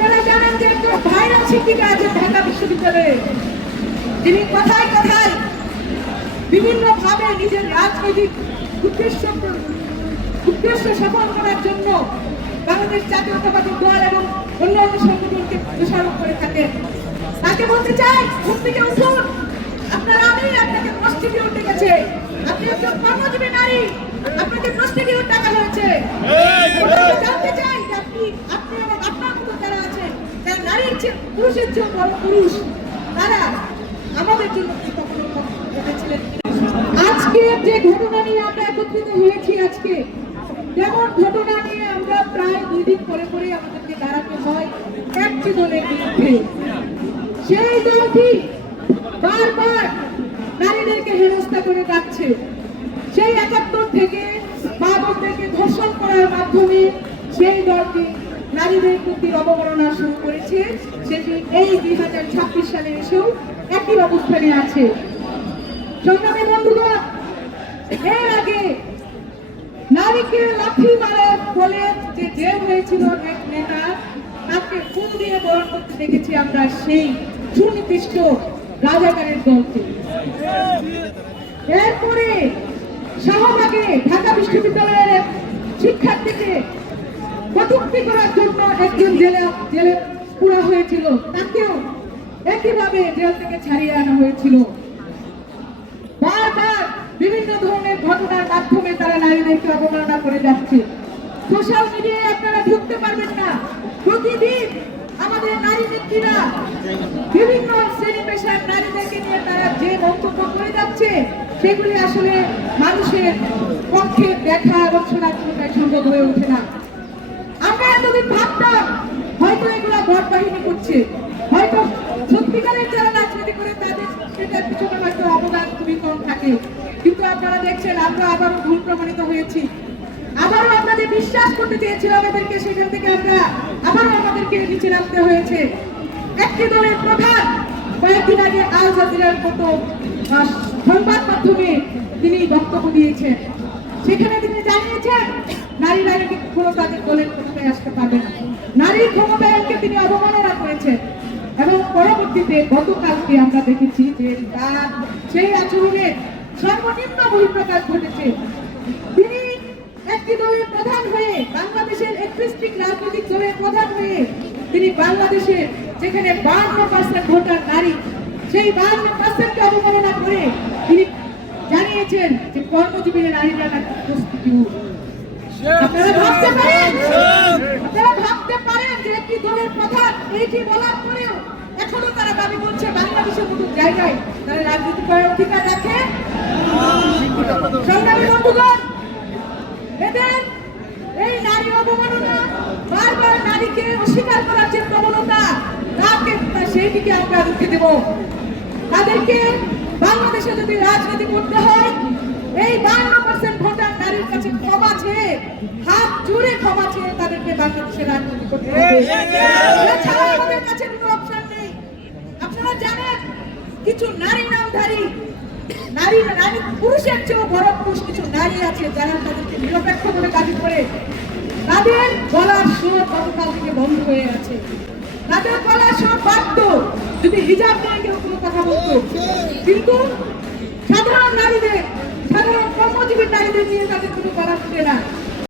আপনারা জানেন যে একজন ভাইরাল শিক্ষিকা আছে ঢাকা বিশ্ববিদ্যালয়ে। যিনি কথায় কথায় বিভিন্ন ভাবে নিজের রাজনৈতিক উদ্দেশ্য উদ্দেশ্য সফল করার জন্য বাংলাদেশ জাতীয়তাবাদী দল এবং অন্যান্য সংগঠনকে দোষারোপ করে থাকেন। তাকে বলতে চাই ঘুম থেকে উঠুন। আপনার আমি আপনাকে প্রস্টিটিউট ডেকেছে আপনি একজন কর্মজীবী নারী। আপনাকে প্রস্টিটিউট ডাকা হয়েছে আমি জানতে চাই যে আপনি আপনি এবং আপনার মতো যারা আছে চেয়ে পুরুষের চেয়ে বড় পুরুষ। তারা আমাদের জন্য কি কখনো আজকে যে ঘটনা নিয়ে আমরা একত্রিত হয়েছি আজকে, যেমন ঘটনা নিয়ে আমরা প্রায় দুই দিন পরে পরে আমাদেরকে দাঁড়াতে হয় একটি দলের বিরুদ্ধে। সেই দলটি বারবার নারীদেরকে হেনস্থা করে যাচ্ছে সেই একাত্তর থেকে মা বোনদেরকে ধর্ষণ করার মাধ্যমে সেই দলটি নারীদের প্রতি অবমাননা শুরু করেছে। সেটি এই দুই হাজার ছাব্বিশ সালে এসেও একই অবস্থানে আছে। সংগ্রামী বন্ধুরা, এর আগে নারীকে লাঠি মারার ফলে যে জেল হয়েছিল এক নেতা, তাকে ফুল দিয়ে বরণ করতে দেখেছি আমরা সেই সুনির্দিষ্ট রাজাকারের দলকে। এরপরে শাহবাগে ঢাকা বিশ্ববিদ্যালয়ের শিক্ষার্থীকে কটুক্তি করার জন্য একজন জেলে জেলে পুরা হয়েছিল। তাকেও একইভাবে জেল থেকে ছাড়িয়ে আনা হয়েছিল। বারবার বিভিন্ন ধরনের ঘটনার মাধ্যমে তারা নারীদেরকে অবমাননা করে যাচ্ছে। সোশ্যাল মিডিয়ায় আপনারা ঢুকতে পারবেন না। প্রতিদিন আমাদের নারী নেত্রীরা বিভিন্ন শ্রেণি পেশার নারীদেরকে নিয়ে তারা যে মন্তব্য করে যাচ্ছে, সেগুলি আসলে মানুষের পক্ষে দেখা এবং শোনার কোনোটাই সম্ভব হয়ে ওঠে না। আমরা ভাবতাম হয়তো এগুলা ভোট বাহিনী করছে। হয়তো সত্যিকারের যারা রাজনীতি করে তাদের সেটার পিছনে হয়তো অবদান খুবই কম থাকে। কিন্তু আপনারা দেখছেন, আমরা আবারও ভুল প্রমাণিত হয়েছি। আবারও আপনাদের বিশ্বাস করতে চেয়েছিলাম এদেরকে, সেখান থেকে আমরা আবারও আমাদেরকে নিচে নামতে হয়েছে। একটি দলের প্রধান কয়েকদিন আগে আল জাজিরার মতো সংবাদ মাধ্যমে তিনি বক্তব্য দিয়েছেন। সেখানে তিনি জানিয়েছেন নারীরা নাকি কোনো তাদের দলের ক্ষমতায় আসতে পারবে না। নারীর ক্ষমতায়নকে তিনি অবমাননা করেছেন। এবং পরবর্তীতে গতকালকে আমরা দেখেছি যে তার সেই আচরণের সর্বনিম্ন বহিঃপ্রকাশ ঘটেছে। তিনি একটি দলের প্রধান হয়ে বাংলাদেশের একত্রিশটি রাজনৈতিক দলের প্রধান হয়ে তিনি বাংলাদেশের যেখানে বান্ন পার্সেন্ট ভোটার নারী, সেই বান্ন পার্সেন্টকে অবমাননা করে তিনি জানিয়েছেন যে কর্মজীবী নারীরা প্রস্টিটিউট আপনারা ভাবতে পারেন? আপনারা ভাবতে পারেন যে একটি দলের প্রধান এইটি বলার পরেও এখনও তারা দাবি করছে বাংলাদেশের মতো জায়গায় তারা রাজনীতি করার অধিকার রাখে। সংগ্রামী বন্ধুগণ এদের এই নারী অবমাননা বারবার নারীকে অস্বীকার করার যে প্রবণতা তাকে সেই দিকে আমরা রুখে দেব। তাদেরকে বাংলাদেশে যদি রাজনীতি করতে হয় এই বান্ন পার্সেন্ট ভোটার নারীর কাছে ক্ষমা চেয়ে হাত জুড়ে ক্ষমা চেয়ে তাদেরকে বাংলাদেশে রাজনীতি করতে এছাড়া আমাদের কাছে কোনো অপশন নেই। আপনারা জানেন কিছু নারী নামধারী নারী নারী পুরুষের চেয়েও বড় পুরুষ কিছু নারী আছে যারা তাদেরকে নিরপেক্ষ বলে দাবি করে। তাদের গলার সুর গতকাল থেকে বন্ধ হয়ে আছে। তাদের গলার সুর বাড়ত যদি হিজাব নিয়ে কেউ কোনো কথা বলতো। কিন্তু সাধারণ নারীদের সাধারণ কর্মজীবী নারীদের নিয়ে তাদের কোনো গলা ফুটে না।